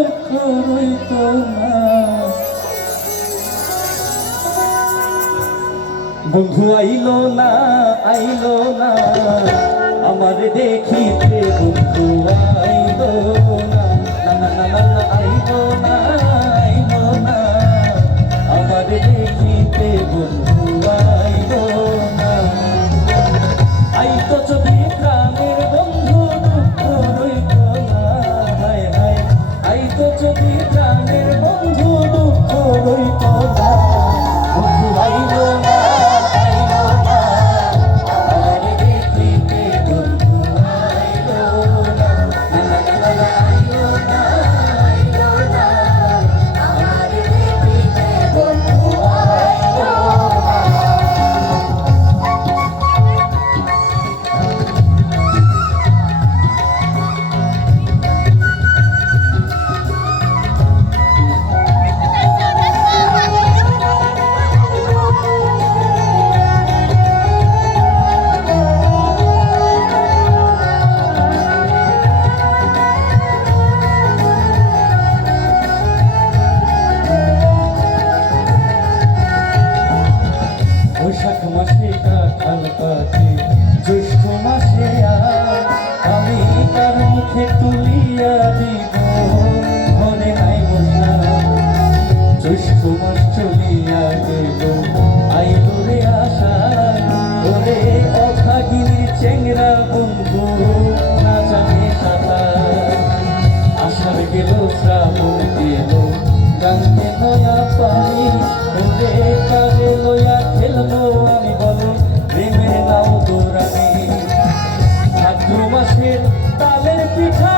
দুঃখ রইত না। বন্ধু আইলো না আমার দেখিতে, বন্ধু আইলো না, না না না না না, আইলো না আমার দেখিতে, বন্ধু আইলো না। আইতো যদি প্রাণের বন্ধু দুঃখ রইত না, হায় হায়, আইতো যদি প্রাণের বন্ধু দুঃখ রইত না। বন্ধু আইলো না বৈশাখ মাসে কাঁঠাল পাকে, জ্যৈষ্ঠ মাসে আমি তার মুখে তুলিয়া দিব ঘরে নাই বসা। জ্যৈষ্ঠ মাস চলিয়া গেল, আইলো রে আশা, ওরে অভাগিনীর চেংরা বন্ধু না জানে সাঁতার। আষাঢ় গেল, শ্রাবণ গেল, গাঙ্গে নয়া পানি, ওরে কারে লয়া খেলবো আমি, বলো প্রেমের নাও দৌড়ানি। ভাদ্র মাসের তালের পিঠা